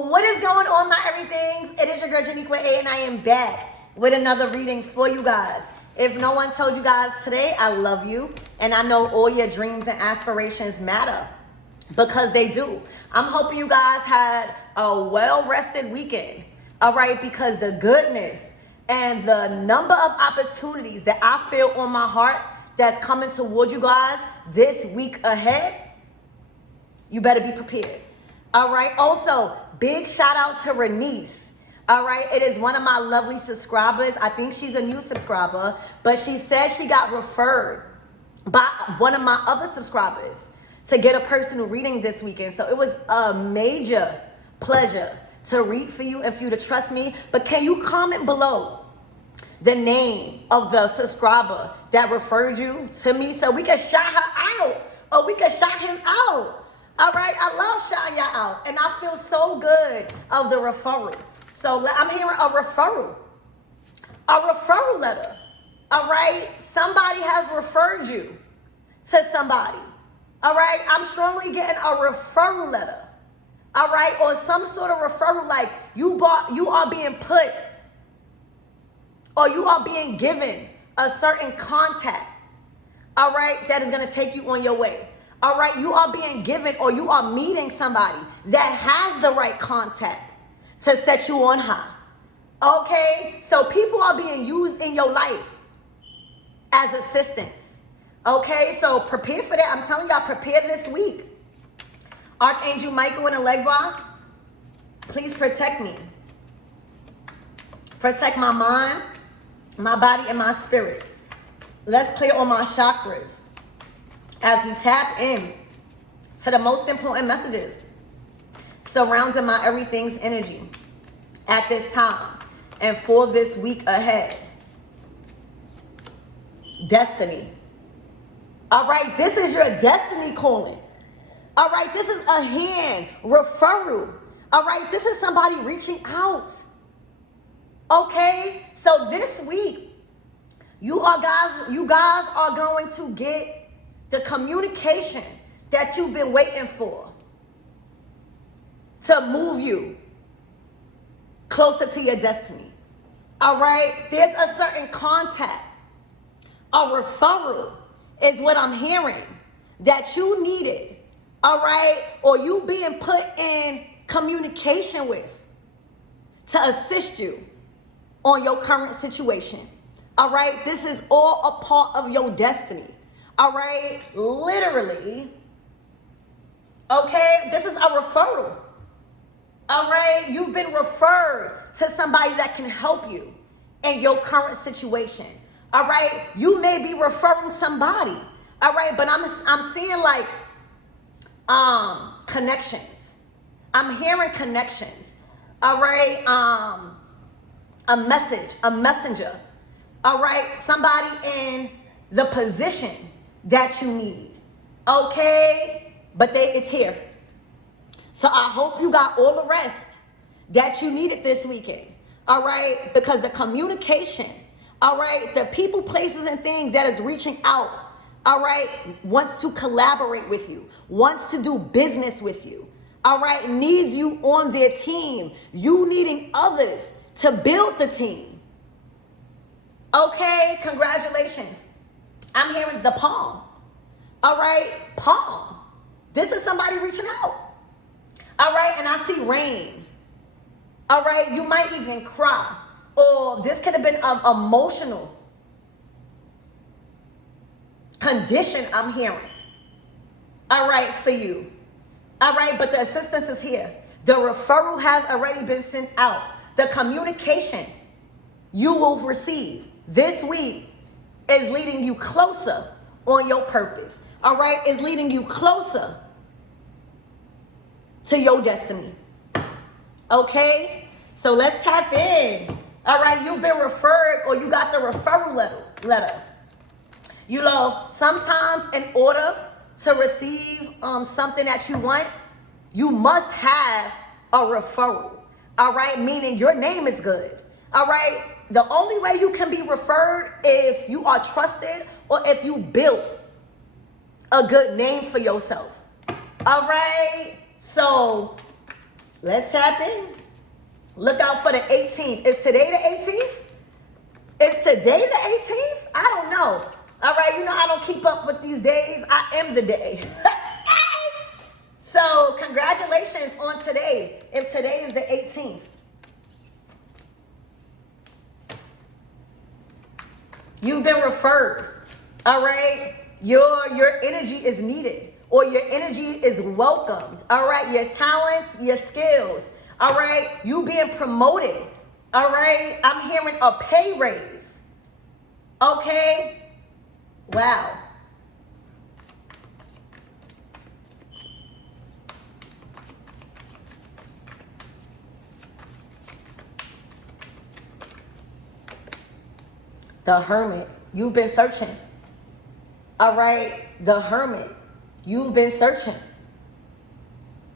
What is going on, my everythings? It is your girl Janiqua A, and I am back with another reading for you guys. If no one told you guys today, I love you, and I know all your dreams and aspirations matter, because they do. I'm hoping you guys had a well-rested weekend, all right? Because the goodness and the number of opportunities that I feel on my heart that's coming toward you guys this week ahead, you better be prepared. All right. Also, big shout out to Renice. All right. It is one of my lovely subscribers. I think she's a new subscriber, but she said she got referred by one of my other subscribers to get a personal reading this weekend. So it was a major pleasure to read for you and for you to trust me. But can you comment below the name of the subscriber that referred you to me so we can shout her out, or we can shout him out? All right, I love shouting y'all out, and I feel so good of the referral. So I'm hearing a referral letter. All right, somebody has referred you to somebody. All right, I'm strongly getting a referral letter. All right, or some sort of referral, like you are being put, or you are being given a certain contact. All right, that is gonna take you on your way. All right, you are being given, or you are meeting somebody that has the right contact to set you on high. Okay, so people are being used in your life as assistants. Okay, so prepare for that. I'm telling y'all, prepare this week. Archangel Michael and Allegra, please protect me. Protect my mind, my body, and my spirit. Let's clear all my chakras as we tap in to the most important messages surrounding my everything's energy at this time and for this week ahead. Destiny. All right, this is your destiny calling. All right, this is a hand referral. All right, this is somebody reaching out. Okay, so this week, you guys are going to get the communication that you've been waiting for to move you closer to your destiny. All right? There's a certain contact. A referral is what I'm hearing that you needed. All right? Or you being put in communication with to assist you on your current situation. All right? This is all a part of your destiny. All right, literally, okay, this is a referral. All right, you've been referred to somebody that can help you in your current situation. All right, you may be referring somebody. All right, but I'm seeing like connections. I'm hearing connections. All right, a messenger. All right, somebody in the position that you need. Okay, but it's here. So I hope you got all the rest that you needed this weekend. All right, because the communication, all right, the people, places, and things that is reaching out, all right, wants to collaborate with you, wants to do business with you, all right, needs you on their team, you needing others to build the team. Okay, congratulations. I'm hearing the palm. All right, palm. This is somebody reaching out. All right, and I see rain. All right, you might even cry. Or this could have been an emotional condition I'm hearing. All right, for you. All right, but the assistance is here. The referral has already been sent out. The communication you will receive this week is leading you closer on your purpose. All right, is leading you closer to your destiny. Okay, so let's tap in. All right, you've been referred, or you got the referral letter. You know, sometimes in order to receive something that you want, you must have a referral. All right, meaning your name is good. All right, the only way you can be referred if you are trusted or if you built a good name for yourself. All right, so Let's tap in. Look out for the 18th. Is today the 18th? Is today the 18th? I don't know. All right, you know I don't keep up with these days. I am the day. So congratulations on today, if today is the 18th. You've been referred, all right? Your energy is needed, or your energy is welcomed, all right? Your talents, your skills, all right? You being promoted, all right? I'm hearing a pay raise, okay? Wow. The Hermit, you've been searching. All right, the Hermit, you've been searching.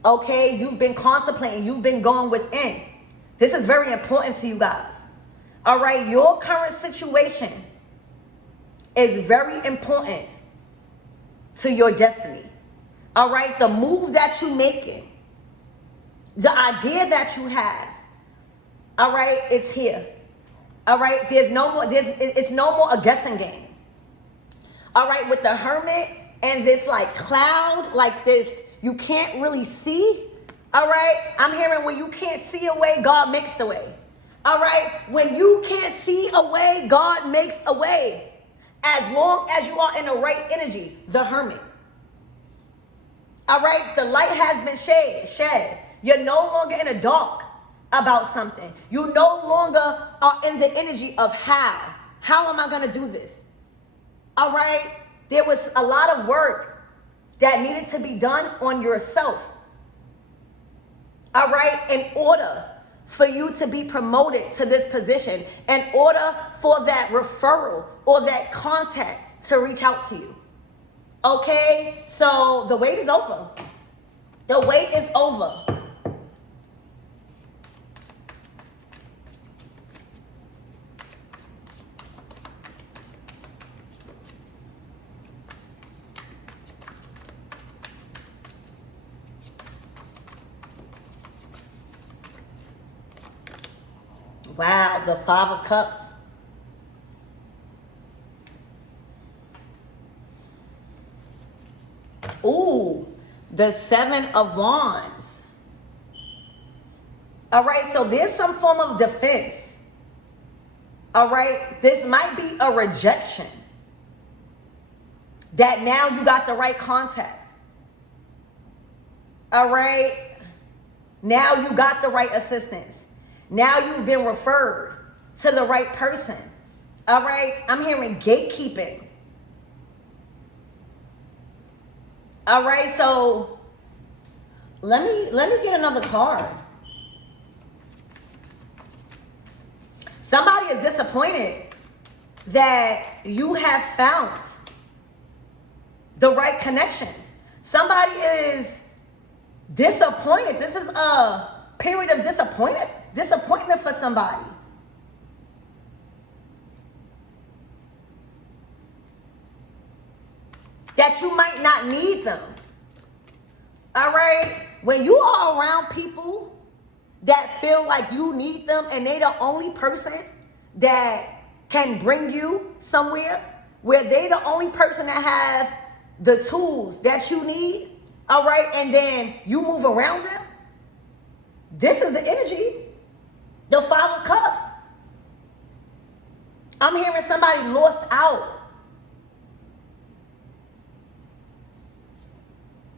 Okay, you've been contemplating, you've been going within. This is very important to you guys. All right, your current situation is very important to your destiny. All right, the move that you're making, the idea that you have, all right, it's here. All right, it's no more a guessing game. All right, with the Hermit and this like cloud, like this, you can't really see. All right, I'm hearing when you can't see a way, God makes the way. All right, when you can't see a way, God makes a way. As long as you are in the right energy, the Hermit. All right, the light has been shed. You're no longer in the dark about something. You no longer are in the energy of how. How am I going to do this? All right. There was a lot of work that needed to be done on yourself. All right. In order for you to be promoted to this position, in order for that referral or that contact to reach out to you. Okay. So the wait is over. The wait is over. Wow, the Five of Cups. Ooh, the Seven of Wands. All right, so there's some form of defense. All right, this might be a rejection. That now you got the right contact. All right, now you got the right assistance. Now you've been referred to the right person. All right, I'm hearing gatekeeping. All right, so let me get another card. Somebody is disappointed that you have found the right connections. Somebody is disappointed. This is a period of disappointment for somebody. That you might not need them. All right? When you are around people that feel like you need them and they the only person that can bring you somewhere, where they the only person that have the tools that you need, all right, and then you move around them, this is the energy. The Five of Cups. I'm hearing somebody lost out.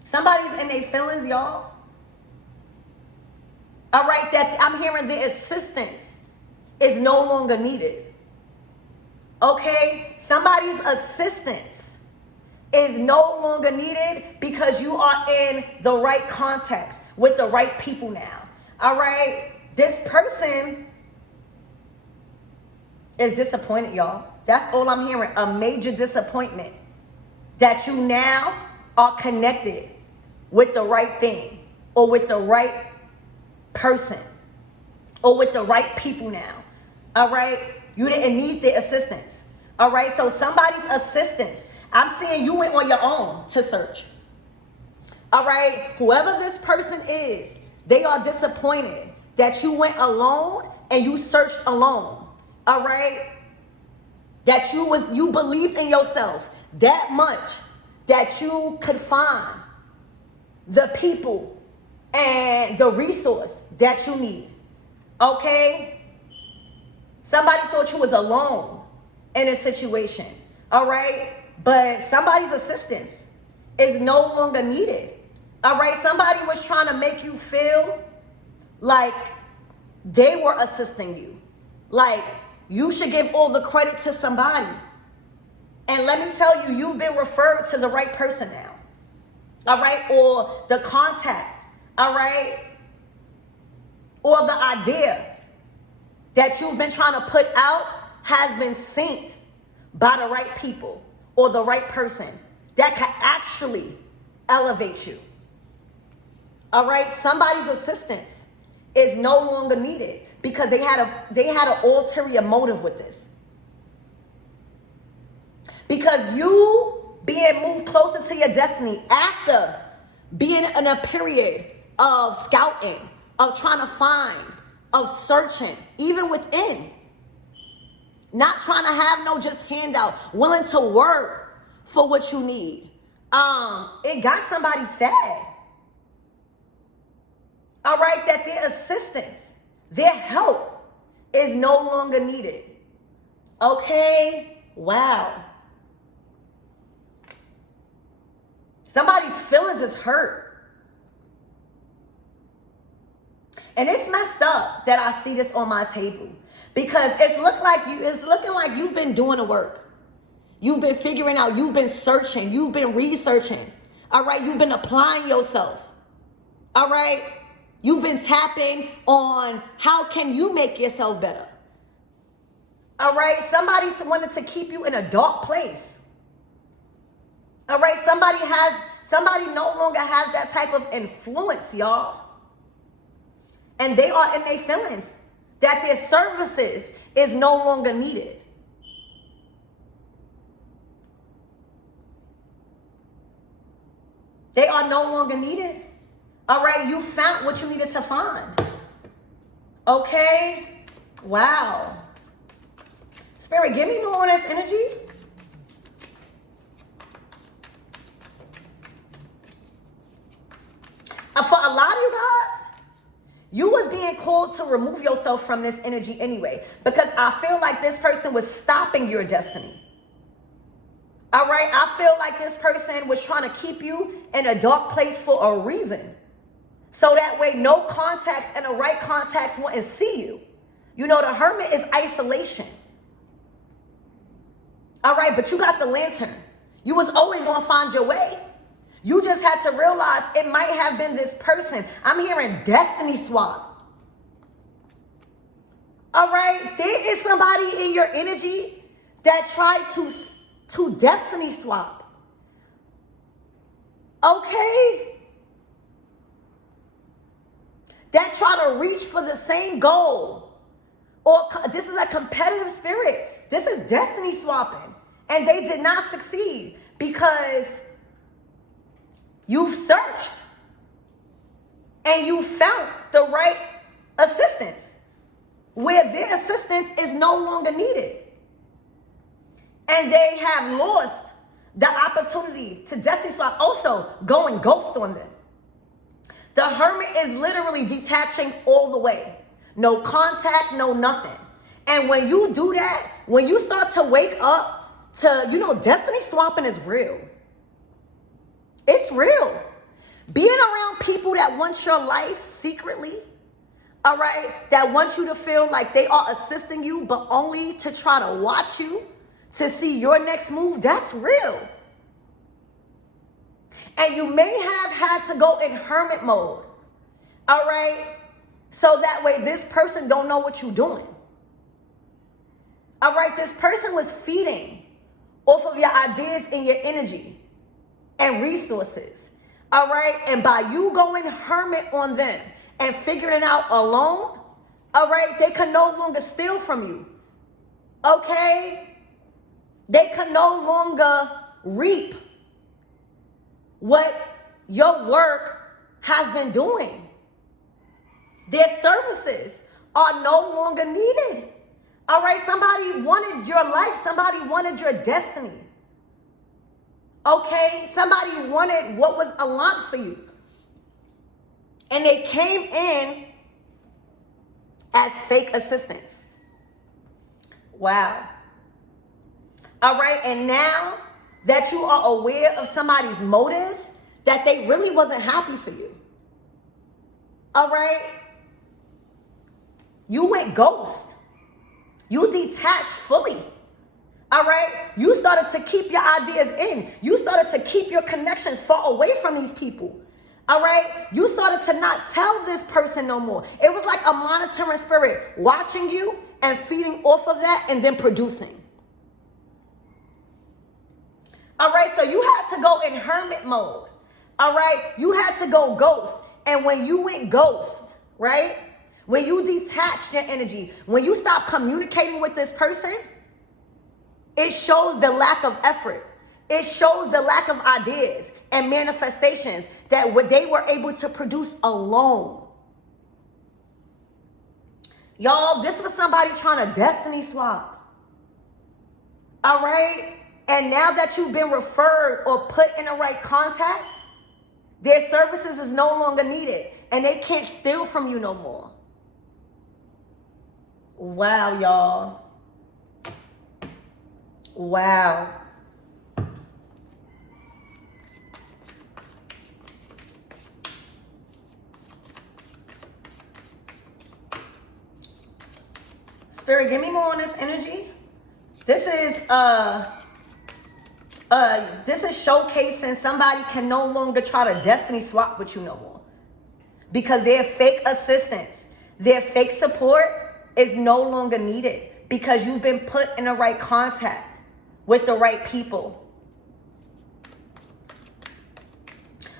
Somebody's in their feelings, y'all. All right, that I'm hearing the assistance is no longer needed. Okay, somebody's assistance is no longer needed because you are in the right context with the right people now. All right, this person is disappointed, y'all. That's all I'm hearing, a major disappointment that you now are connected with the right thing or with the right person or with the right people now. All right, you didn't need their assistance. All right, so somebody's assistance. I'm seeing you went on your own to search. All right, whoever this person is They are disappointed that you went alone and you searched alone. All right? That you believed in yourself that much that you could find the people and the resource that you need. Okay? Somebody thought you was alone in a situation. All right? But somebody's assistance is no longer needed. All right? Somebody was trying to make you feel like they were assisting you. Like you should give all the credit to somebody. And let me tell you, you've been referred to the right person now. All right? Or the contact. All right? Or the idea that you've been trying to put out has been synced by the right people or the right person that can actually elevate you. All right? Somebody's assistance is no longer needed because they had an ulterior motive with this. Because you being moved closer to your destiny after being in a period of scouting, of trying to find, of searching, even within. Not trying to have no just handout, willing to work for what you need. It got somebody sad. All right, that their assistance, their help is no longer needed. Okay? Wow. Somebody's feelings is hurt. And it's messed up that I see this on my table because it's looking like you've been doing the work. You've been figuring out, you've been searching, you've been researching. All right, you've been applying yourself. All right, you've been tapping on how can you make yourself better. All right, somebody wanted to keep you in a dark place. All right, somebody no longer has that type of influence, y'all. And they are in their feelings that their services is no longer needed. They are no longer needed. All right, you found what you needed to find. Okay? Wow. Spirit, give me more on this energy. For a lot of you guys, you was being called to remove yourself from this energy anyway, because I feel like this person was stopping your destiny. All right, I feel like this person was trying to keep you in a dark place for a reason. So that way no contacts and the right contacts wouldn't see you. You know, the hermit is isolation. All right, but you got the lantern. You was always going to find your way. You just had to realize it might have been this person. I'm hearing destiny swap. All right, there is somebody in your energy that tried to destiny swap. Okay? That try to reach for the same goal. Or this is a competitive spirit. This is destiny swapping. And they did not succeed because you've searched and you found the right assistance where their assistance is no longer needed. And they have lost the opportunity to destiny swap, also going ghost on them. The hermit is literally detaching all the way. No contact, no nothing. And when you do that, when you start to wake up to, destiny swapping is real. It's real. Being around people that want your life secretly, all right, that want you to feel like they are assisting you, but only to try to watch you, to see your next move, that's real. And you may have had to go in hermit mode, all right, so that way this person don't know what you're doing. All right, this person was feeding off of your ideas and your energy and resources, all right? And by you going hermit on them and figuring it out alone, all right, they can no longer steal from you, okay? They can no longer reap what your work has been doing. Their services are no longer needed. All right, somebody wanted your life. Somebody wanted your destiny. Okay, somebody wanted what was allotted for you. And they came in as fake assistants. Wow. All right, and now that you are aware of somebody's motives, that they really wasn't happy for you. All right, you went ghost. You detached fully. All right, you started to keep your ideas in. You started to keep your connections far away from these people. All right, you started to not tell this person no more. It was like a monitoring spirit watching you and feeding off of that and then producing. All right, so you had to go in hermit mode. All right, you had to go ghost. And when you went ghost, right, when you detached your energy, when you stopped communicating with this person, it shows the lack of effort. It shows the lack of ideas and manifestations that what they were able to produce alone. Y'all, this was somebody trying to destiny swap. All right? And now that you've been referred or put in the right contact, their services is no longer needed. And they can't steal from you no more. Wow, y'all. Wow. Spirit, give me more on this energy. This is showcasing somebody can no longer try to destiny swap with you no more. Because their fake assistance, their fake support is no longer needed. Because you've been put in the right contact with the right people.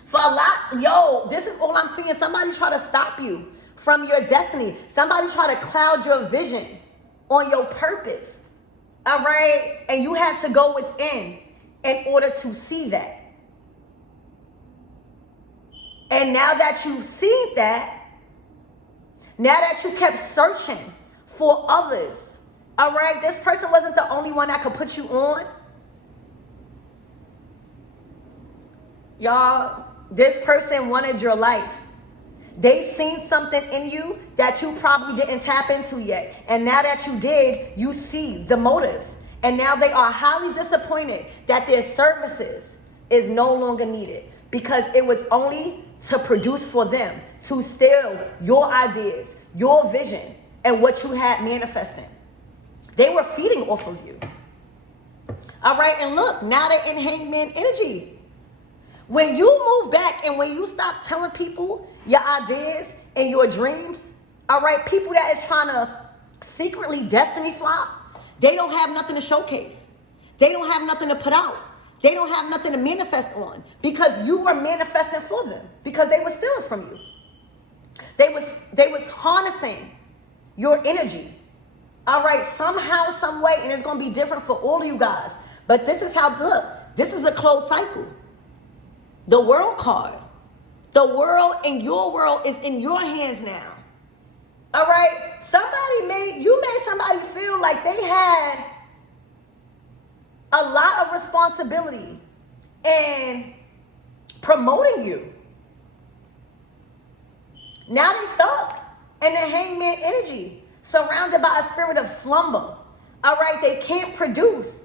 For a lot, this is all I'm seeing. Somebody try to stop you from your destiny. Somebody try to cloud your vision on your purpose. All right? And you had to go within in order to see that. And now that you see that, now that you kept searching for others, all right, this person wasn't the only one that could put you on. Y'all, this person wanted your life. They seen something in you that you probably didn't tap into yet. And now that you did, you see the motives. And now they are highly disappointed that their services is no longer needed. Because it was only to produce for them, to steal your ideas, your vision, and what you had manifesting. They were feeding off of you. All right, and look, now they're in hangman energy. When you move back and when you stop telling people your ideas and your dreams, all right, people that is trying to secretly destiny swap, they don't have nothing to showcase. They don't have nothing to put out. They don't have nothing to manifest on because you were manifesting for them because they were stealing from you. They was harnessing your energy. All right, somehow, some way, and it's going to be different for all of you guys. But this is how, look, this is a closed cycle. The world card. The world and your world is in your hands now. All right, you made somebody feel like they had a lot of responsibility in promoting you. Now they stuck in the hangman energy, surrounded by a spirit of slumber. All right, they can't produce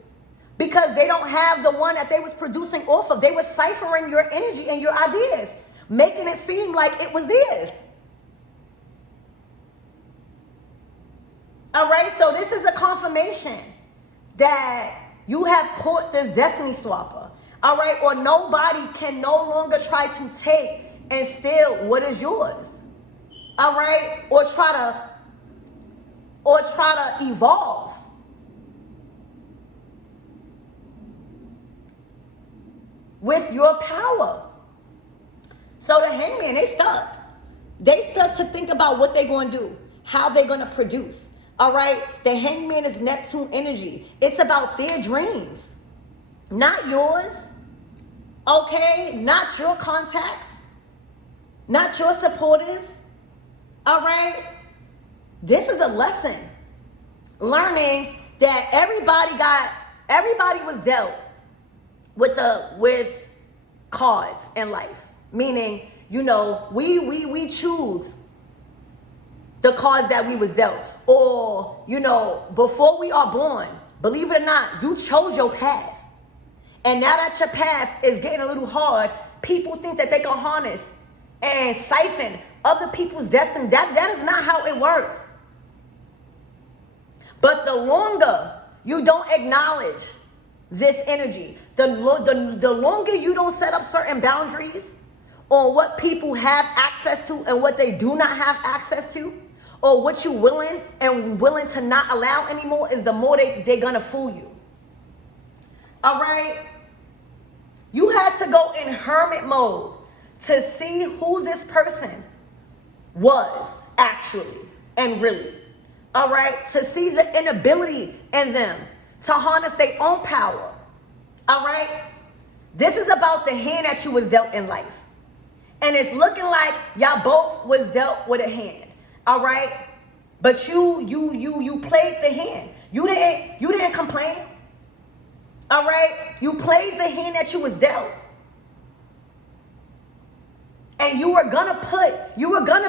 because they don't have the one that they was producing off of. They were ciphering your energy and your ideas, making it seem like it was theirs. All right, so this is a confirmation that you have caught this destiny swapper. All right, or nobody can no longer try to take and steal what is yours. All right, or try to evolve. With your power. So the hangman, they stuck. They stuck to think about what they're going to do, how they're going to produce. All right, the hangman is Neptune energy. It's about their dreams, not yours. Okay, not your contacts, not your supporters. All right? This is a lesson. Learning that everybody was dealt with cards in life. Meaning, we choose the cards that we was dealt. Or, before we are born, believe it or not, you chose your path. And now that your path is getting a little hard, people think that they can harness and siphon other people's destiny. That is not how it works. But the longer you don't acknowledge this energy, the longer you don't set up certain boundaries on what people have access to and what they do not have access to, or what you're willing to not allow anymore, is the more they're gonna fool you. All right? You had to go in hermit mode to see who this person was actually and really. All right? To see the inability in them to harness their own power. All right? This is about the hand that you was dealt in life. And it's looking like y'all both was dealt with a hand. All right? But you played the hand. You didn't complain. All right? You played the hand that you was dealt. And you were gonna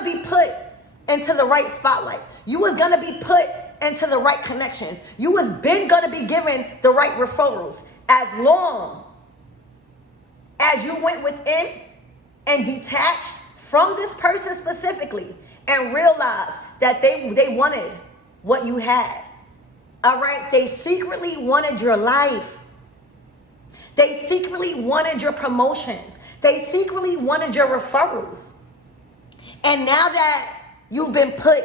be put into the right spotlight. You was gonna be put into the right connections. You was been gonna be given the right referrals. As long as you went within and detached from this person specifically and realized that they wanted what you had. All right? They secretly wanted your life. They secretly wanted your promotions. They secretly wanted your referrals. And now that you've been put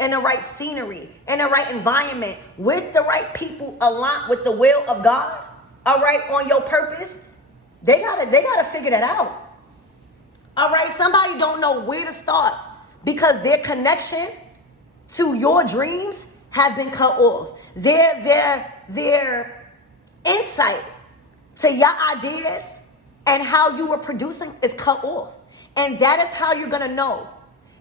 in the right scenery, in the right environment, with the right people aligned with the will of God, all right, on your purpose, they gotta figure that out. All right, somebody don't know where to start because their connection to your dreams have been cut off. Their insight to your ideas and how you were producing is cut off. And that is how you're gonna know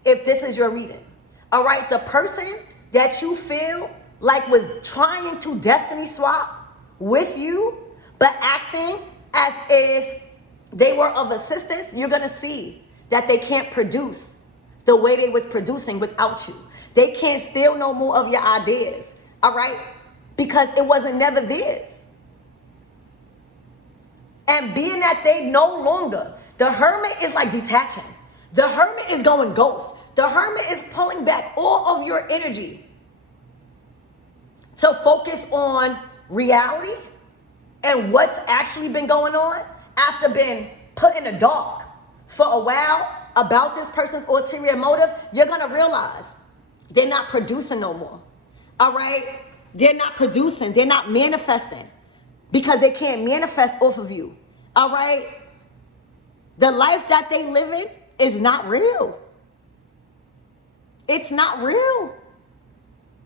if this is your reading. All right, the person that you feel like was trying to destiny swap with you, but acting as if they were of assistance, you're gonna see that they can't produce the way they was producing without you. They can't steal no more of your ideas, all right? Because it wasn't never theirs. And being that they no longer, the hermit is like detaching. The hermit is going ghost. The hermit is pulling back all of your energy to focus on reality and what's actually been going on after being put in the dark for a while about this person's ulterior motive. You're going to realize they're not producing no more. All right? They're not producing. They're not manifesting because they can't manifest off of you. All right? The life that they live in is not real. It's not real.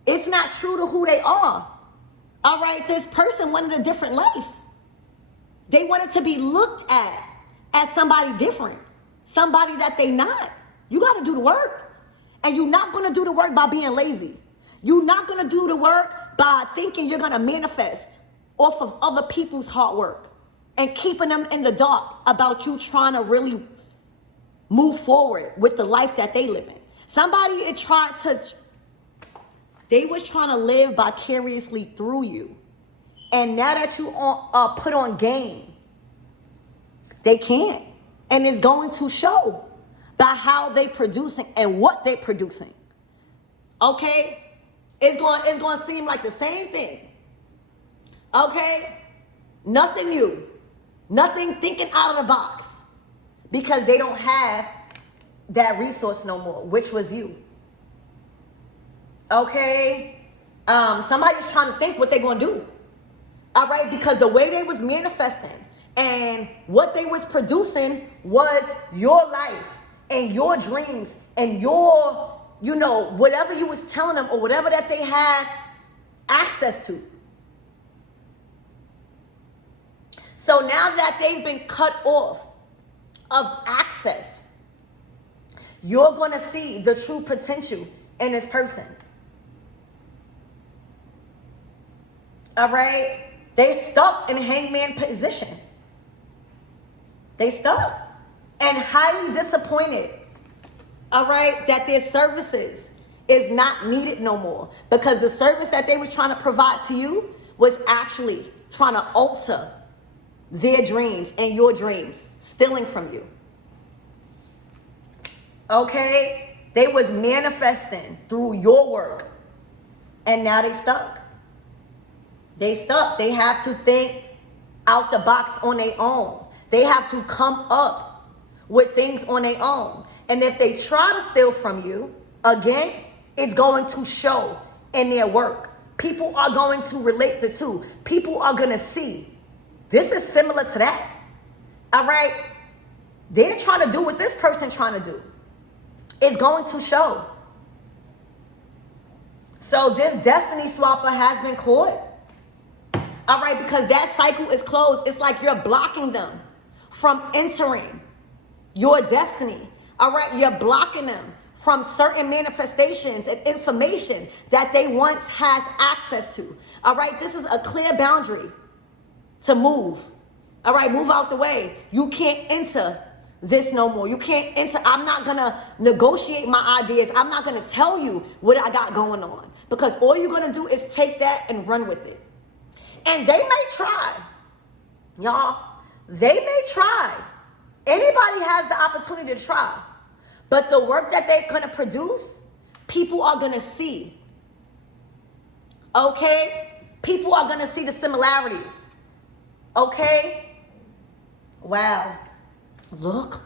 It's not true to who they are. All right? This person wanted a different life. They wanted to be looked at as somebody different, somebody that they not. You got to do the work. And you're not going to do the work by being lazy. You're not going to do the work by thinking you're going to manifest off of other people's hard work and keeping them in the dark about you trying to really move forward with the life that they live in. Somebody they was trying to live vicariously through you. And now that you are put on game, they can't. And it's going to show by how they producing and what they producing. Okay? It's going to seem like the same thing. Okay? Nothing new. Nothing thinking out of the box. Because they don't have that resource no more, which was you. Okay? Somebody's trying to think what they're going to do. All right? Because the way they was manifesting and what they was producing was your life and your dreams and your, whatever you was telling them or whatever that they had access to. So now that they've been cut off of access, you're going to see the true potential in this person. All right? They stuck in hangman position. They stuck and highly disappointed, all right, that their services is not needed no more, because the service that they were trying to provide to you was actually trying to alter their dreams and your dreams, stealing from you. Okay? They was manifesting through your work, and now they stuck. They stuck. They have to think out the box on their own. They have to come up with things on their own. And if they try to steal from you, again, it's going to show in their work. People are going to relate the two. People are going to see. This is similar to that. All right? They're trying to do what this person trying to do. It's going to show. So this destiny swapper has been caught. All right, because that cycle is closed. It's like you're blocking them from entering your destiny. All right, you're blocking them from certain manifestations and information that they once has access to. All right, this is a clear boundary to move. All right, move out the way. You can't enter this no more. You can't enter. I'm not going to negotiate my ideas. I'm not going to tell you what I got going on, because all you're going to do is take that and run with it. And they may try, y'all. They may try. Anybody has the opportunity to try. But the work that they're going to produce, people are going to see. Okay? People are going to see the similarities. Okay? Wow. Look,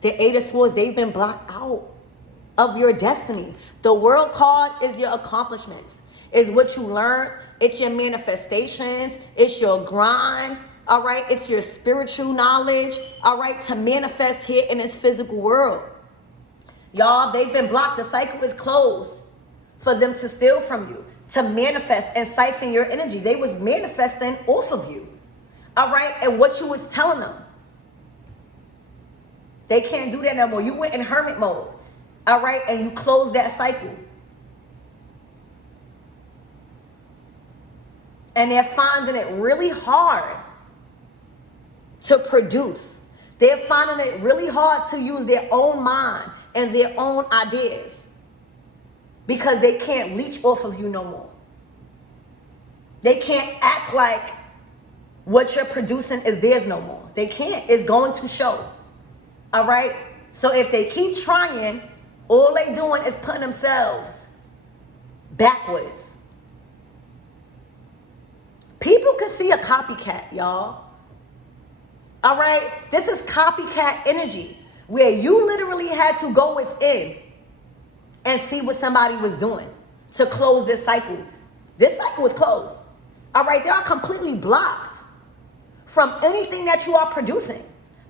the Eight of Swords, they've been blocked out of your destiny. The World card is your accomplishments. Is what you learned. It's your manifestations. It's your grind. All right. It's your spiritual knowledge. All right. To manifest here in this physical world. Y'all, they've been blocked. The cycle is closed for them to steal from you, to manifest and siphon your energy. They was manifesting off of you. All right. And what you was telling them. They can't do that no more. You went in hermit mode. All right. And you closed that cycle. And they're finding it really hard to produce. They're finding it really hard to use their own mind and their own ideas, because they can't leech off of you no more. They can't act like what you're producing is theirs no more. They can't. It's going to show. All right? So if they keep trying, all they doing is putting themselves backwards. People can see a copycat, y'all. All right? This is copycat energy, where you literally had to go within and see what somebody was doing to close this cycle. This cycle is closed. All right? They are completely blocked from anything that you are producing,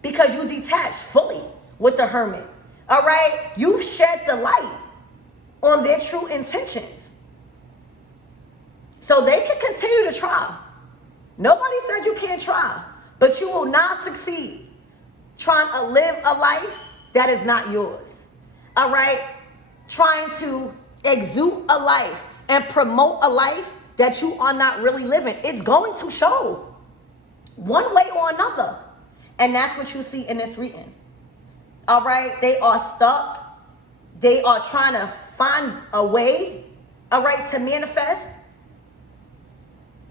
because you detached fully with the hermit. All right? You've shed the light on their true intentions. So they can continue to try. Nobody said you can't try, but you will not succeed trying to live a life that is not yours. All right? Trying to exude a life and promote a life that you are not really living. It's going to show one way or another. And that's what you see in this reading. All right? They are stuck. They are trying to find a way, all right, to manifest.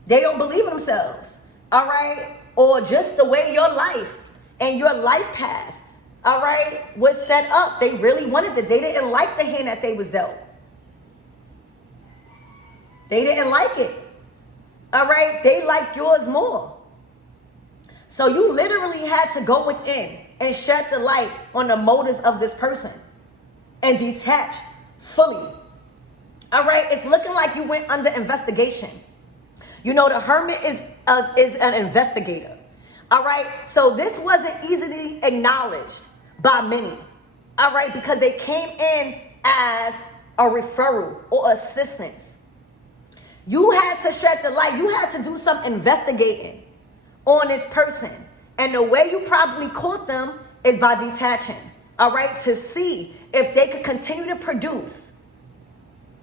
They don't believe in themselves, all right? Or just the way your life and your life path, all right, was set up. They really wanted it. They didn't like the hand that they was dealt. They didn't like it, all right? They liked yours more. So you literally had to go within and shed the light on the motives of this person and detach fully, all right? It's looking like you went under investigation. You know, the hermit is an investigator. All right. So this wasn't easily acknowledged by many. All right. Because they came in as a referral or assistance. You had to shed the light. You had to do some investigating on this person. And the way you probably caught them is by detaching. All right. To see if they could continue to produce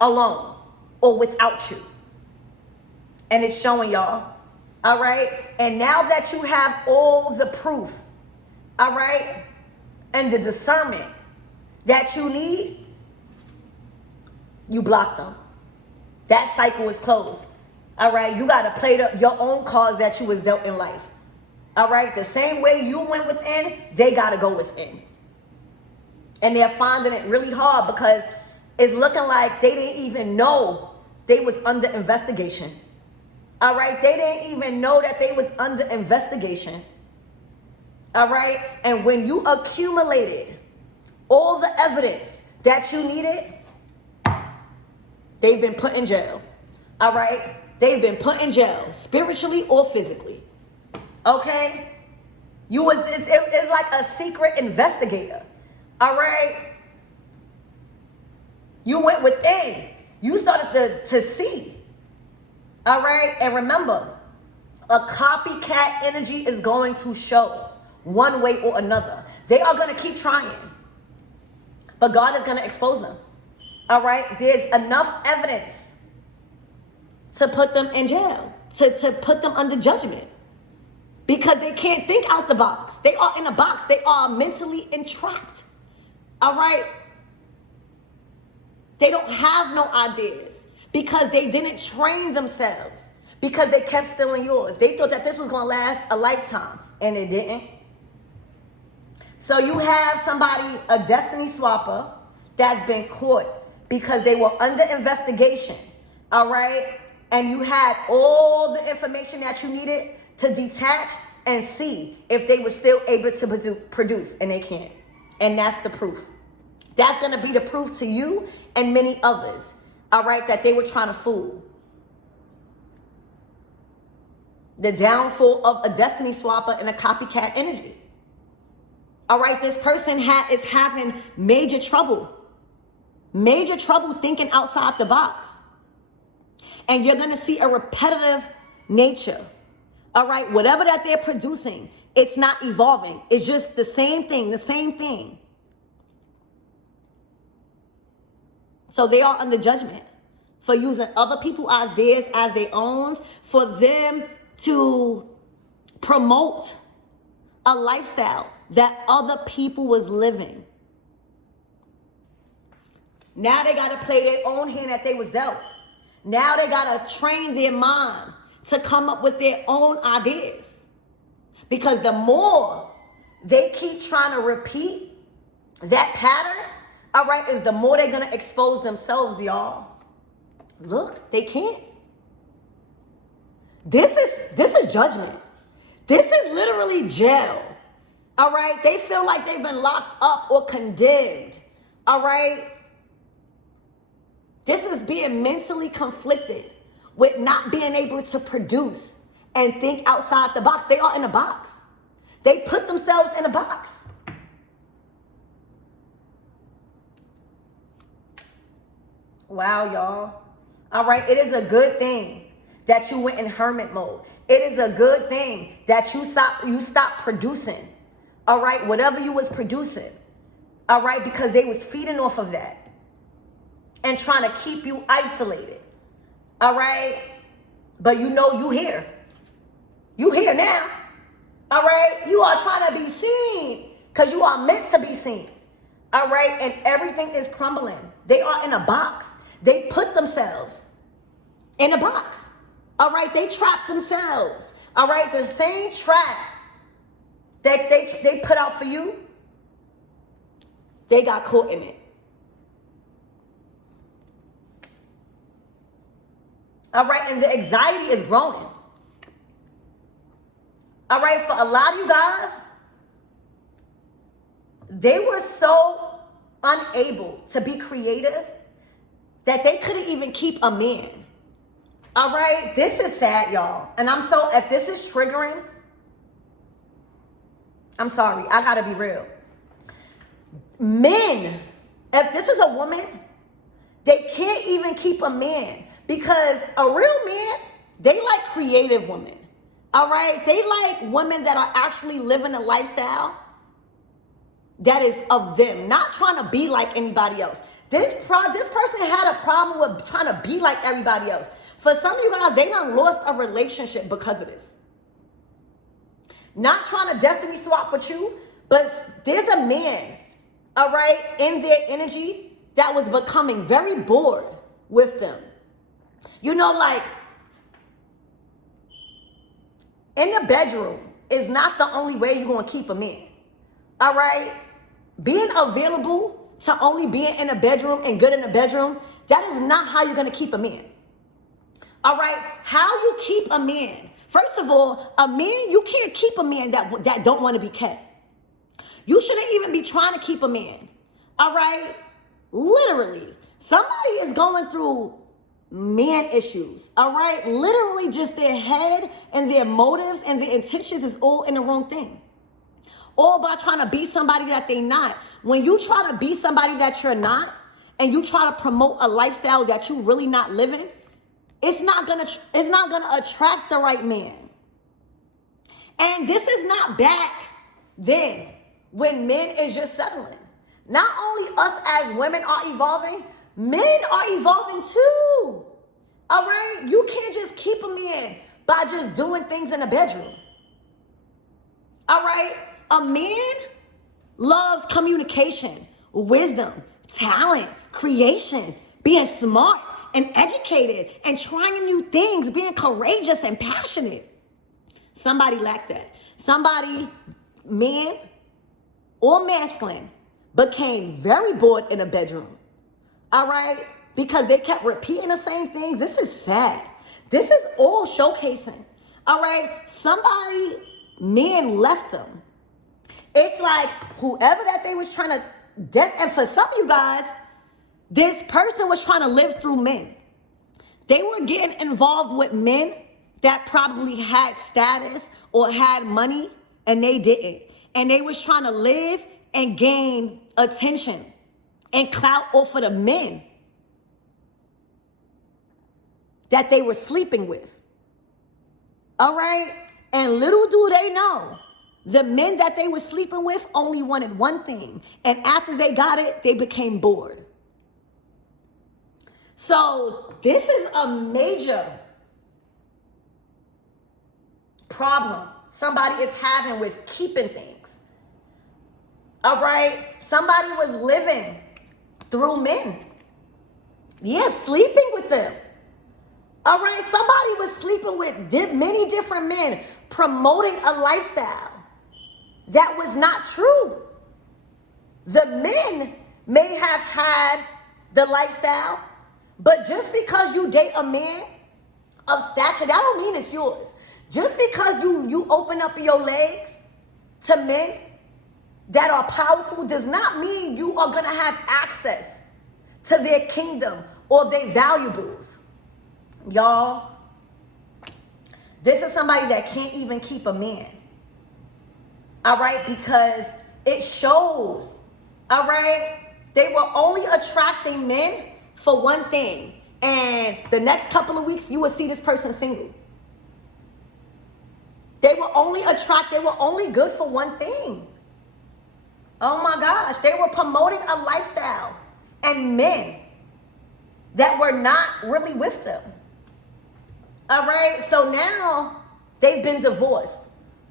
alone or without you. And it's showing y'all. All right. And now that you have all the proof, all right, and the discernment that you need, you block them. That cycle is closed. All right. You got to play your own cards that you was dealt in life. All right. The same way you went within, they got to go within. And they're finding it really hard because it's looking like they didn't even know they was under investigation. All right. They didn't even know that they was under investigation. All right. And when you accumulated all the evidence that you needed, they've been put in jail. All right. They've been put in jail, spiritually or physically. Okay. It's like a secret investigator. All right. You went within. You started to see. All right. And remember, a copycat energy is going to show one way or another. They are going to keep trying. But God is going to expose them. All right. There's enough evidence to put them in jail, to put them under judgment. Because they can't think out the box. They are in a box. They are mentally entrapped. All right. They don't have no ideas because they didn't train themselves, because they kept stealing yours. They thought that this was going to last a lifetime, and it didn't. So you have somebody, a destiny swapper, that's been caught because they were under investigation. All right. And you had all the information that you needed to detach and see if they were still able to produce, and they can't. And that's the proof. That's going to be the proof to you and many others, all right, that they were trying to fool. The downfall of a destiny swapper and a copycat energy. All right, this person is having major trouble thinking outside the box. And you're going to see a repetitive nature. All right, whatever that they're producing, it's not evolving. It's just the same thing, the same thing. So they are under judgment for using other people's ideas as their own, for them to promote a lifestyle that other people was living. Now they got to play their own hand that they was dealt. Now they got to train their mind to come up with their own ideas. Because the more they keep trying to repeat that pattern, all right, is the more they're going to expose themselves, y'all. Look, they can't. This is judgment. This is literally jail. All right, they feel like they've been locked up or condemned. All right. This is being mentally conflicted with not being able to produce and think outside the box. They are in a box. They put themselves in a box. Wow, y'all. All right, it is a good thing that you went in hermit mode. It is a good thing that you stopped producing. All right, whatever you was producing. All right, because they was feeding off of that and trying to keep you isolated. All right, but you know you here. You here now. All right, you are trying to be seen because you are meant to be seen. All right, and everything is crumbling. They are in a box. They put themselves in a box. All right, they trap themselves. All right, the same trap that they put out for you, they got caught in it. All right, and the anxiety is growing. All right, for a lot of you guys, they were so unable to be creative that they couldn't even keep a man. All right, this is sad, y'all. And if this is triggering, I'm sorry, I gotta be real. Men, if this is a woman, they can't even keep a man. Because a real man, they like creative women, all right? They like women that are actually living a lifestyle that is of them, not trying to be like anybody else. This person had a problem with trying to be like everybody else. For some of you guys, they done lost a relationship because of this. Not trying to destiny swap with you, but there's a man, all right, in their energy that was becoming very bored with them. You know, like, in the bedroom is not the only way you're going to keep a man, all right? Being available to only being in a bedroom and good in the bedroom, that is not how you're going to keep a man. All right, how you keep a man. First of all, a man, you can't keep a man that don't want to be kept. You shouldn't even be trying to keep a man. All right, literally, somebody is going through man issues. All right, literally, just their head and their motives and their intentions is all in the wrong thing. All about trying to be somebody that they not. When you try to be somebody that you're not, and you try to promote a lifestyle that you really not living, it's not gonna attract the right man. And this is not back then when men is just settling. Not only us as women are evolving, men are evolving too. All right, you can't just keep a man by just doing things in the bedroom. All right, a man loves communication, wisdom, talent, creation, being smart and educated and trying new things, being courageous and passionate. Somebody lacked that. Somebody, man or masculine, became very bored in a bedroom. All right? Because they kept repeating the same things. This is sad. This is all showcasing. All right? Somebody, men left them. It's like whoever that they was trying to, and for some of you guys, this person was trying to live through men. They were getting involved with men that probably had status or had money, and they didn't. And they was trying to live and gain attention and clout off of the men that they were sleeping with. All right? And little do they know, the men that they were sleeping with only wanted one thing. And after they got it, they became bored. So this is a major problem somebody is having with keeping things. All right? Somebody was living through men. Yeah, sleeping with them. All right? Somebody was sleeping with many different men, promoting a lifestyle that was not true. The men may have had the lifestyle, but just because you date a man of stature, that don't mean it's yours. Just because you open up your legs to men that are powerful does not mean you are going to have access to their kingdom or their valuables. Y'all, this is somebody that can't even keep a man. All right? Because it shows. All right? They were only attracting men for one thing. And the next couple of weeks, you will see this person single. They were only good for one thing. Oh my gosh, they were promoting a lifestyle and men that were not really with them. All right, so now they've been divorced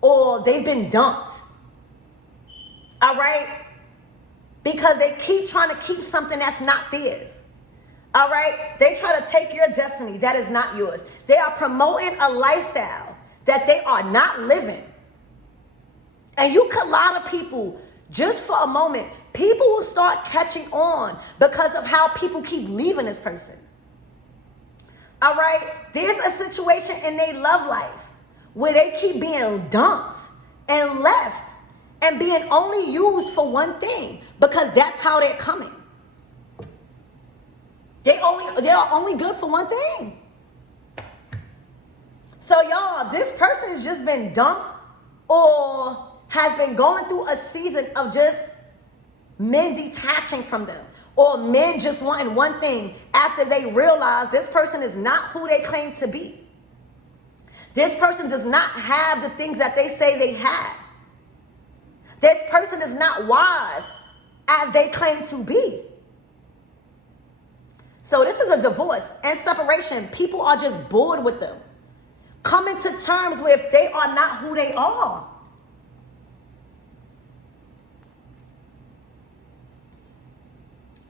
or they've been dumped. All right, because they keep trying to keep something that's not theirs. All right, they try to take your destiny that is not yours. They are promoting a lifestyle that they are not living. And you could lie to people just for a moment. People will start catching on because of how people keep leaving this person. All right? There's a situation in their love life where they keep being dumped and left and being only used for one thing because that's how they're coming. They are only good for one thing. So y'all, this person's just been dumped or has been going through a season of just men detaching from them or men just wanting one thing after they realize this person is not who they claim to be. This person does not have the things that they say they have. This person is not wise as they claim to be. So this is a divorce and separation. People are just bored with them. Coming to terms with they are not who they are.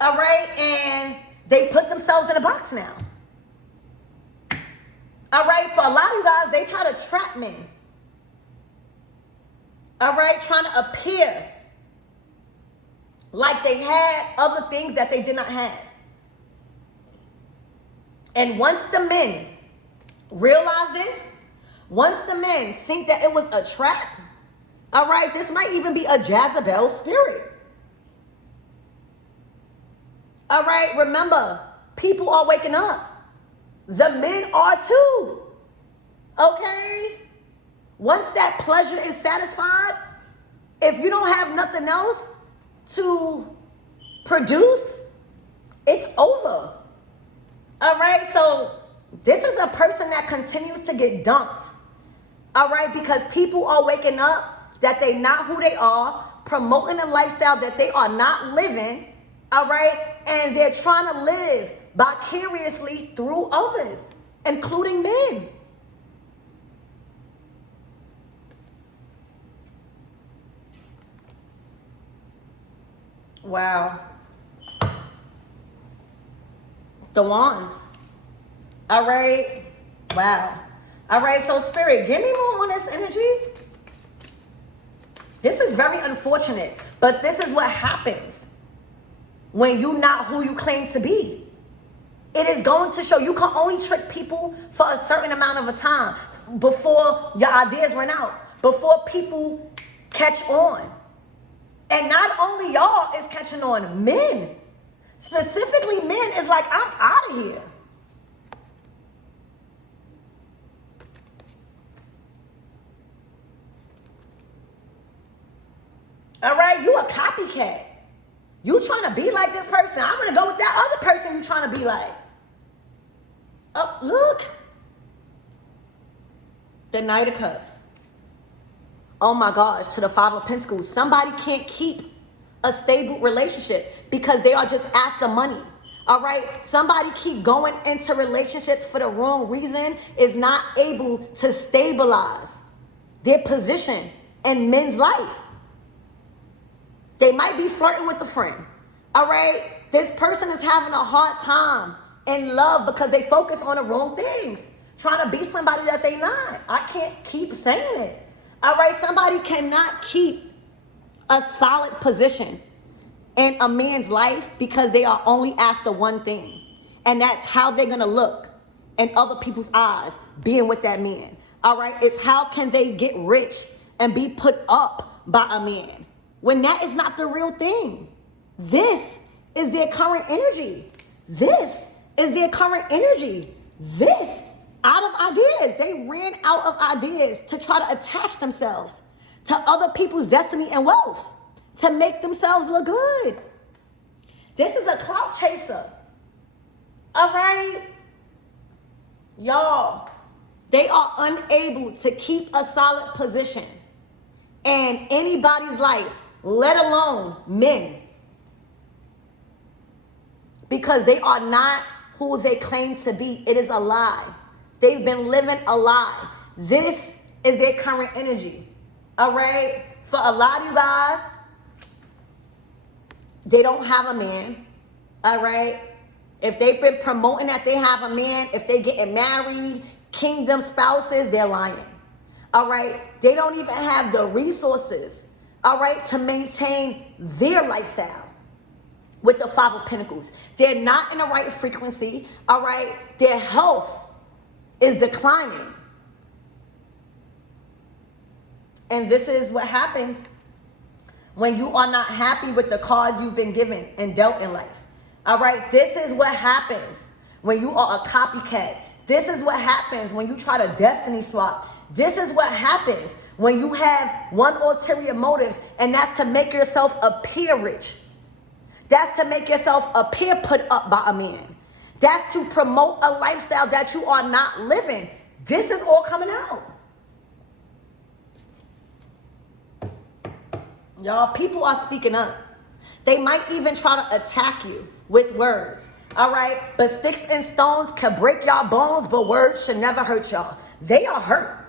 All right, and they put themselves in a box now. All right, for a lot of you guys, they try to trap men. All right, trying to appear like they had other things that they did not have. And once the men realize this, once the men think that it was a trap, all right, this might even be a Jezebel spirit. All right, remember, people are waking up. The men are too. Okay? Once that pleasure is satisfied, if you don't have nothing else to produce, it's over. All right? So this is a person that continues to get dumped. All right? Because people are waking up that they're not who they are, promoting a lifestyle that they are not living. All right? And they're trying to live vicariously through others, including men. Wow. The wands. All right. Wow. All right. So Spirit, give me more on this energy. This is very unfortunate, but this is what happens when you're not who you claim to be. It is going to show. You can only trick people for a certain amount of a time before your ideas run out, before people catch on. And not only y'all is catching on, men, specifically men, is like, I'm out of here. All right, you a copycat. You trying to be like this person. I'm going to go with that other person you trying to be like. Oh, look. The Knight of Cups. Oh my gosh, to the Five of Pentacles. Somebody can't keep a stable relationship because they are just after money. All right? Somebody keep going into relationships for the wrong reason, is not able to stabilize their position in men's life. They might be flirting with a friend. All right? This person is having a hard time in love because they focus on the wrong things. Trying to be somebody that they not. I can't keep saying it. All right? Somebody cannot keep a solid position in a man's life because they are only after one thing. And that's how they're going to look in other people's eyes being with that man. All right? It's how can they get rich and be put up by a man when that is not the real thing. This is their current energy. This is their current energy. This, out of ideas. They ran out of ideas to try to attach themselves to other people's destiny and wealth to make themselves look good. This is a clout chaser. All right? Y'all, they are unable to keep a solid position in anybody's life, let alone men, because they are not who they claim to be. It is a lie. They've been living a lie. This is their current energy. All right? For a lot of you guys, they don't have a man. All right? If they've been promoting that they have a man, if they getting married, kingdom spouses, they're lying. All right? They don't even have the resources, all right, to maintain their lifestyle with the Five of Pentacles. They're not in the right frequency, all right? Their health is declining. And this is what happens when you are not happy with the cards you've been given and dealt in life. All right? This is what happens when you are a copycat. This is what happens when you try to destiny swap. This is what happens when you have one ulterior motives, and that's to make yourself appear rich. That's to make yourself appear put up by a man. That's to promote a lifestyle that you are not living. This is all coming out. Y'all, people are speaking up. They might even try to attack you with words. All right? But sticks and stones can break y'all bones, but words should never hurt y'all. They are hurt.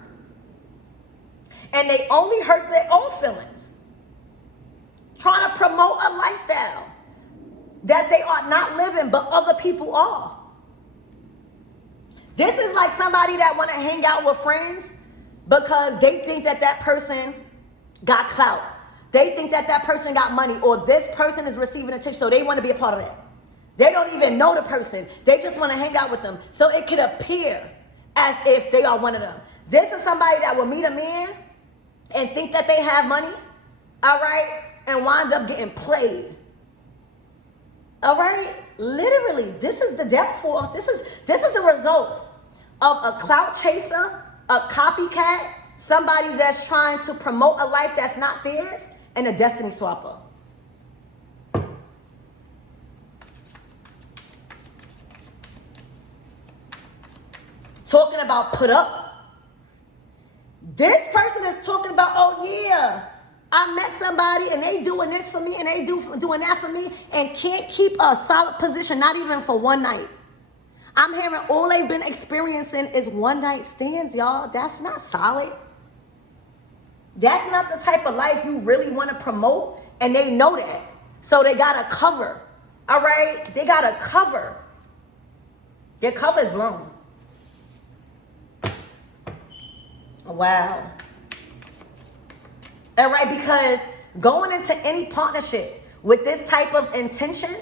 And they only hurt their own feelings. Trying to promote a lifestyle that they are not living, but other people are. This is like somebody that want to hang out with friends because they think that that person got clout. They think that that person got money, or this person is receiving attention, so they want to be a part of that. They don't even know the person. They just want to hang out with them. So it could appear as if they are one of them. This is somebody that will meet a man and think that they have money, all right, and winds up getting played. All right? Literally, this is the downfall. This is the results of a clout chaser, a copycat, somebody that's trying to promote a life that's not theirs, and a destiny swapper. Talking about put up. This person is talking about, oh yeah, I met somebody and they doing this for me and they doing that for me and can't keep a solid position, not even for one night. I'm hearing all they've been experiencing is one night stands, y'all. That's not solid. That's not the type of life you really want to promote, and they know that. So they got to cover, all right? They got to cover. Their cover is blown. Wow. All right, because going into any partnership with this type of intention,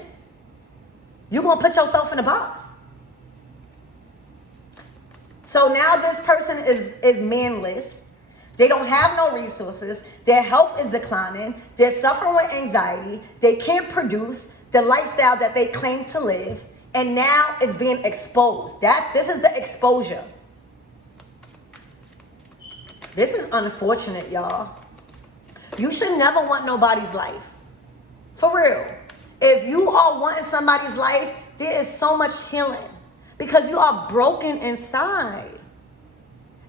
you're going to put yourself in a box. So now this person is manless. They don't have no resources. Their health is declining. They're suffering with anxiety. They can't produce the lifestyle that they claim to live. And now it's being exposed. This is the exposure. This is unfortunate, y'all. You should never want nobody's life. For real. If you are wanting somebody's life, there is so much healing because you are broken inside.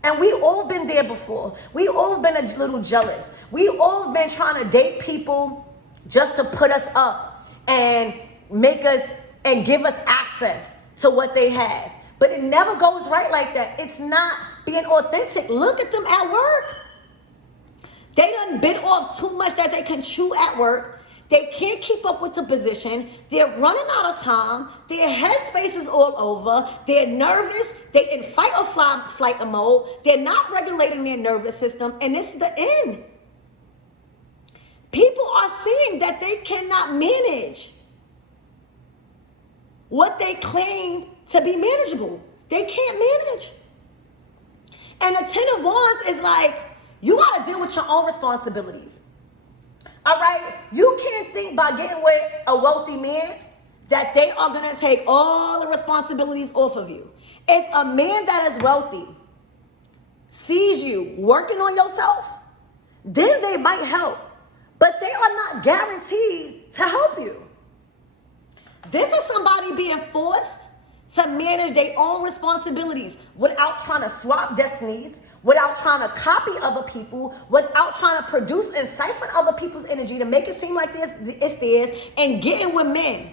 And we all been there before. We all been a little jealous. We all been trying to date people just to put us up and make us and give us access to what they have. But it never goes right like that. It's not being authentic. Look at them at work. They done bit off too much that they can chew at work. They can't keep up with the position. They're running out of time. Their headspace is all over. They're nervous. They're in fight or flight mode. They're not regulating their nervous system. And this is the end. People are seeing that they cannot manage what they claim to be manageable. They can't manage. And the Ten of Wands is like, you got to deal with your own responsibilities. All right? You can't think by getting with a wealthy man that they are going to take all the responsibilities off of you. If a man that is wealthy sees you working on yourself, then they might help. But they are not guaranteed to help you. This is somebody being forced to manage their own responsibilities without trying to swap destinies, without trying to copy other people, without trying to produce and siphon other people's energy to make it seem like it's theirs, and getting with men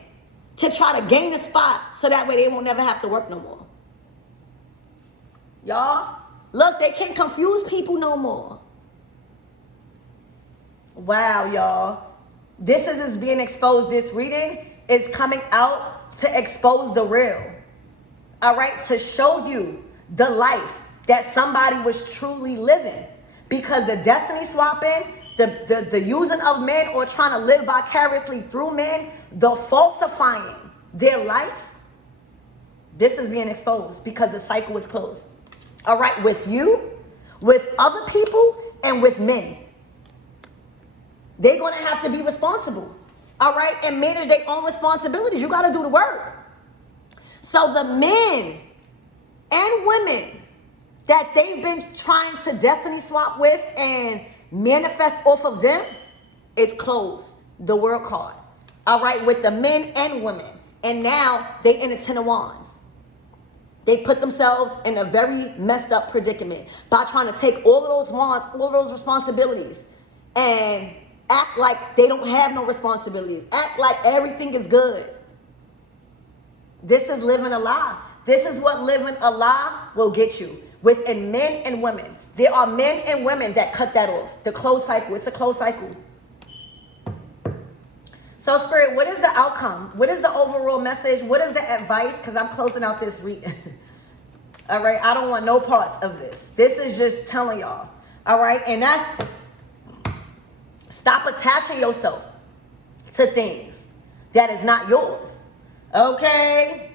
to try to gain a spot so that way they won't never have to work no more. Y'all, look, they can't confuse people no more. Wow, y'all. This is being exposed. This reading is coming out to expose the real. All right, to show you the life that somebody was truly living. Because the destiny swapping, the using of men or trying to live vicariously through men, the falsifying their life, this is being exposed because the cycle is closed. All right, with you, with other people, and with men. They're going to have to be responsible. All right, and manage their own responsibilities. You got to do the work. So the men and women that they've been trying to destiny swap with and manifest off of them, it's closed. The world card. All right, with the men and women. And now they in the Ten of Wands. They put themselves in a very messed up predicament by trying to take all of those wands, all of those responsibilities, and Act like they don't have no responsibilities. Act like everything is good. This is living a lie. This is what living a lie will get you. Within men and women. There are men and women that cut that off. The closed cycle. It's a closed cycle. So, Spirit, what is the outcome? What is the overall message? What is the advice? Because I'm closing out this reading. All right? I don't want no parts of this. This is just telling y'all. All right? And that's, stop attaching yourself to things that is not yours. Okay?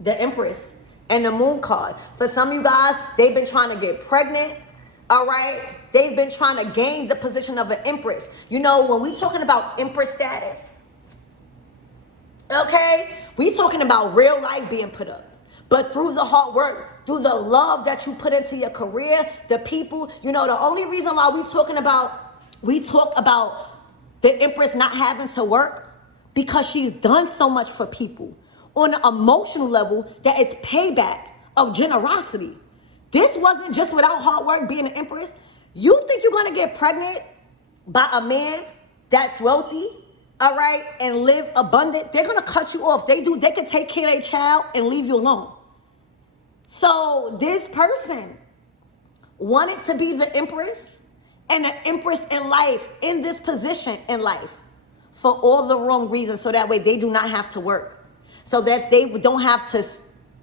The Empress and the Moon card. For some of you guys, they've been trying to get pregnant. All right? They've been trying to gain the position of an Empress. You know, when we talking about Empress status, okay, we talking about real life being put up. But through the hard work, through the love that you put into your career, the people, you know, the only reason why we talk about the Empress not having to work, because she's done so much for people on an emotional level that it's payback of generosity. This wasn't just without hard work being an Empress. You think you're gonna get pregnant by a man that's wealthy, all right, and live abundant? They're gonna cut you off. They can take care of their child and leave you alone. So this person wanted to be the Empress and an Empress in life, in this position in life, for all the wrong reasons, so that way they do not have to work, so that they don't have to,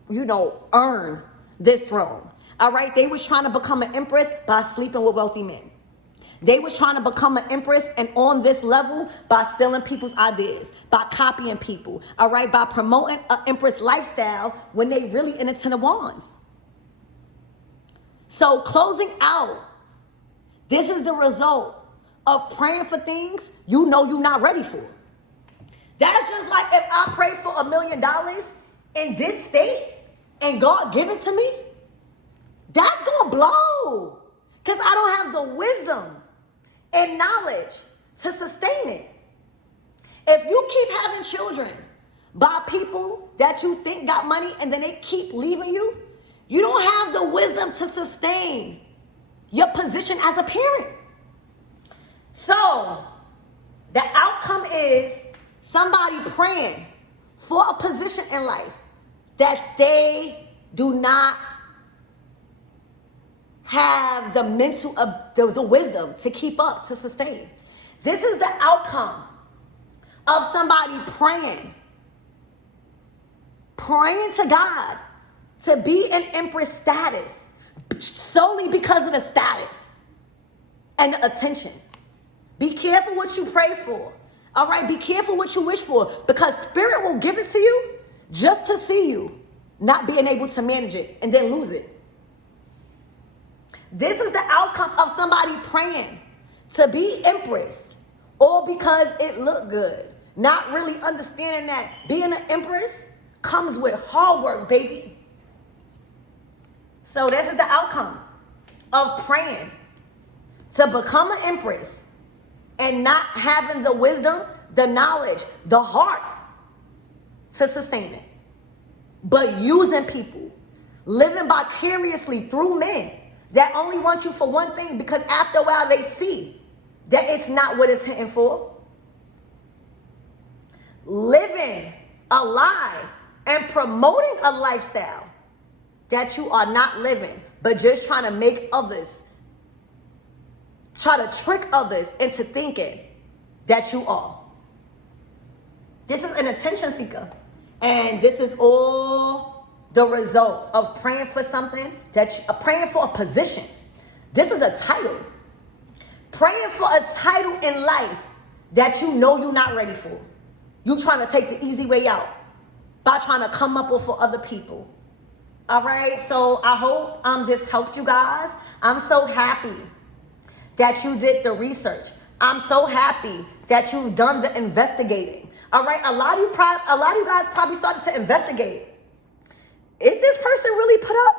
you know, earn this throne. All right, they was trying to become an Empress by sleeping with wealthy men. They was trying to become an Empress and on this level by stealing people's ideas, by copying people, all right, by promoting an Empress lifestyle when they really in a Ten of Wands. So closing out, this is the result of praying for things you know you're not ready for. That's just like if I pray for $1 million in this state and God give it to me, that's gonna blow, because I don't have the wisdom and knowledge to sustain it. If you keep having children by people that you think got money and then they keep leaving you, you don't have the wisdom to sustain your position as a parent. So the outcome is somebody praying for a position in life that they do not have the mental, the wisdom to keep up, to sustain. This is the outcome of somebody praying to God to be in Empress status solely because of the status and the attention. Be careful what you pray for. All right, be careful what you wish for, because Spirit will give it to you just to see you not being able to manage it and then lose it. This is the outcome of somebody praying to be Empress, all because it looked good. Not really understanding that being an Empress comes with hard work, baby. So this is the outcome of praying to become an Empress and not having the wisdom, the knowledge, the heart to sustain it. But using people, living vicariously through men that only want you for one thing, because after a while they see that it's not what it's hitting for. Living a lie and promoting a lifestyle that you are not living, but just trying to make others, try to trick others into thinking that you are. This is an attention seeker. And this is all the result of praying for something, praying for a position. This is a title. Praying for a title in life that you know you're not ready for. You trying to take the easy way out by trying to come up with for other people. All right, so I hope this helped you guys. I'm so happy that you did the research. I'm so happy that you've done the investigating. All right, a lot of you guys probably started to investigate. Is this person really put up,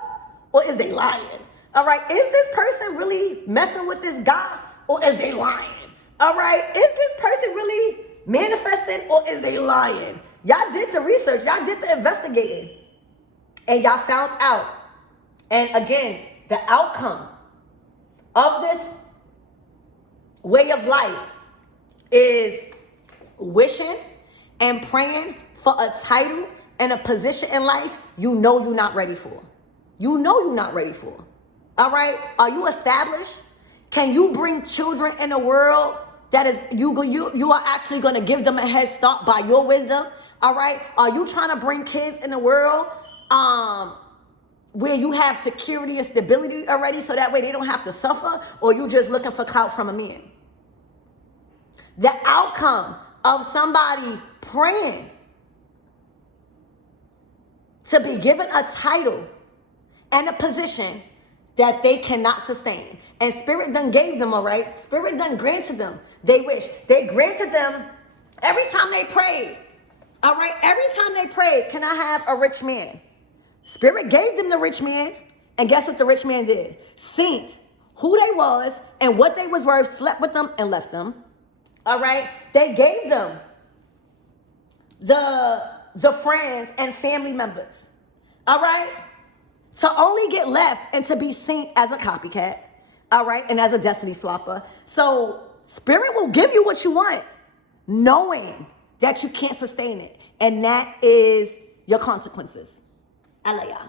or is they lying? All right, is this person really messing with this guy, or is they lying? All right, is this person really manifesting, or is they lying? Y'all did the research, y'all did the investigating, and y'all found out. And again, the outcome of this way of life is wishing and praying for a title and a position in life you know you're not ready for. You know you're not ready for. All right? Are you established? Can you bring children in a world that is, you are actually going to give them a head start by your wisdom? All right? Are you trying to bring kids in the world where you have security and stability already so that way they don't have to suffer? Or you just looking for clout from a man? The outcome of somebody praying to be given a title and a position that they cannot sustain. And Spirit done gave them, all right? Spirit done granted them. They wish. They granted them every time they prayed. All right? Every time they prayed, can I have a rich man? Spirit gave them the rich man. And guess what the rich man did? Seen who they was and what they was worth, slept with them and left them. All right? They gave them the friends and family members. All right? To only get left and to be seen as a copycat, all right, and as a destiny swapper. So Spirit will give you what you want, knowing that you can't sustain it. And that is your consequences. I love y'all.